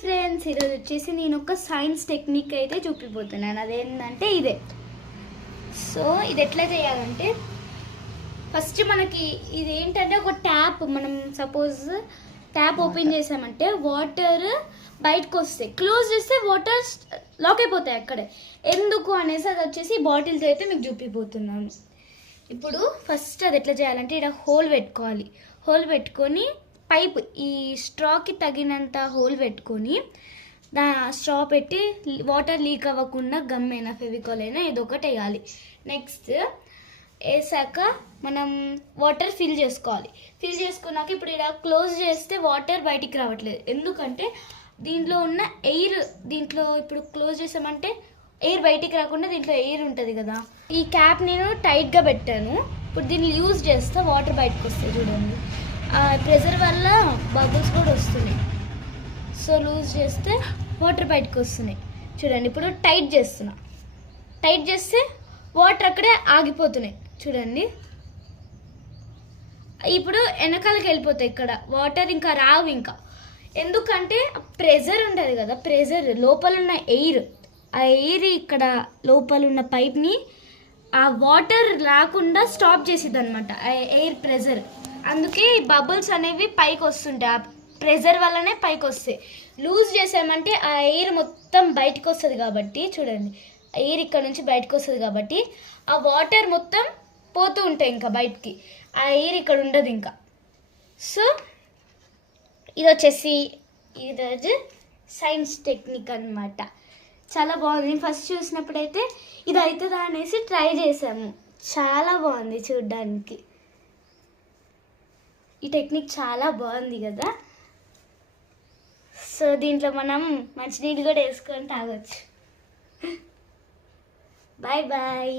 Friends, ఈరోజు వచ్చేసి నేను ఒక సైన్స్ టెక్నిక్ అయితే చూపిపోతున్నాను. అదేంటంటే ఇదే. సో ఇది ఎట్లా చేయాలంటే, ఫస్ట్ మనకి ఇది ఏంటంటే ఒక ట్యాప్. మనం సపోజ్ ట్యాప్ ఓపెన్ చేసామంటే వాటర్ బయటకు వస్తాయి, క్లోజ్ చేస్తే వాటర్ లాక్ అయిపోతాయి అక్కడే. ఎందుకు అనేసి అది వచ్చేసి బాటిల్తో అయితే మీకు చూపిపోతున్నాను. ఇప్పుడు ఫస్ట్ అది ఎట్లా చేయాలంటే, ఇక్కడ హోల్ పెట్టుకోవాలి. హోల్ పెట్టుకొని పైప్ ఈ స్ట్రాకి తగినంత హోల్ పెట్టుకొని స్ట్రా పెట్టి వాటర్ లీక్ అవ్వకుండా గమ్మైనా ఫెవికాల్ అయినా ఏదో ఒకటి వేయాలి. నెక్స్ట్ వేసాక మనం వాటర్ ఫిల్ చేసుకోవాలి. ఫిల్ చేసుకున్నాక ఇప్పుడు ఇలా క్లోజ్ చేస్తే వాటర్ బయటికి రావట్లేదు. ఎందుకంటే దీంట్లో ఉన్న ఎయిర్, దీంట్లో ఇప్పుడు క్లోజ్ చేసామంటే ఎయిర్ బయటికి రాకుండా దీంట్లో ఎయిర్ ఉంటుంది కదా. ఈ క్యాప్ నేను టైట్గా పెట్టాను. ఇప్పుడు దీన్ని యూజ్ చేస్తే వాటర్ బయటకు వస్తాయి. చూడండి, ప్రెషర్ వల్ల బబుల్స్ కూడా వస్తున్నాయి. సో లూజ్ చేస్తే వాటర్ బయటకు వస్తున్నాయి. చూడండి, ఇప్పుడు టైట్ చేస్తున్నా. టైట్ చేస్తే వాటర్ అక్కడే ఆగిపోతున్నాయి. చూడండి, ఇప్పుడు వెనకాలకి వెళ్ళిపోతాయి. ఇక్కడ వాటర్ ఇంకా రావు. ఇంకా ఎందుకంటే ప్రెషర్ ఉంటుంది కదా, ప్రెషర్ లోపల ఉన్న ఎయిర్, ఆ ఎయిర్ ఇక్కడ లోపల ఉన్న పైప్ని ఆ వాటర్ రాకుండా స్టాప్ చేసిద్ది అనమాట, ఆ ఎయిర్ ప్రెషర్. అందుకే ఈ బబుల్స్ అనేవి పైకి వస్తుంటాయి, ఆ ప్రెషర్ వల్లనే పైకి వస్తాయి. లూజ్ చేసామంటే ఆ ఎయిర్ మొత్తం బయటకు వస్తుంది కాబట్టి, చూడండి ఎయిర్ ఇక్కడ నుంచి బయటకు వస్తుంది కాబట్టి ఆ వాటర్ మొత్తం పోతూ ఉంటాయి ఇంకా బయటికి. ఆ ఎయిర్ ఇక్కడ ఉండదు ఇంకా. సో ఇది వచ్చేసి ఈరోజు సైన్స్ టెక్నిక్ అనమాట. చాలా బాగుంది. నేను ఫస్ట్ చూసినప్పుడైతే ఇది అవుతుందా అనేసి ట్రై చేసాము. చాలా బాగుంది చూడ్డానికి. ఈ టెక్నిక్ చాలా బాగుంది కదా. సో దీంట్లో మనం మంచినీళ్ళు కూడా వేసుకొని తాగొచ్చు. Bye bye.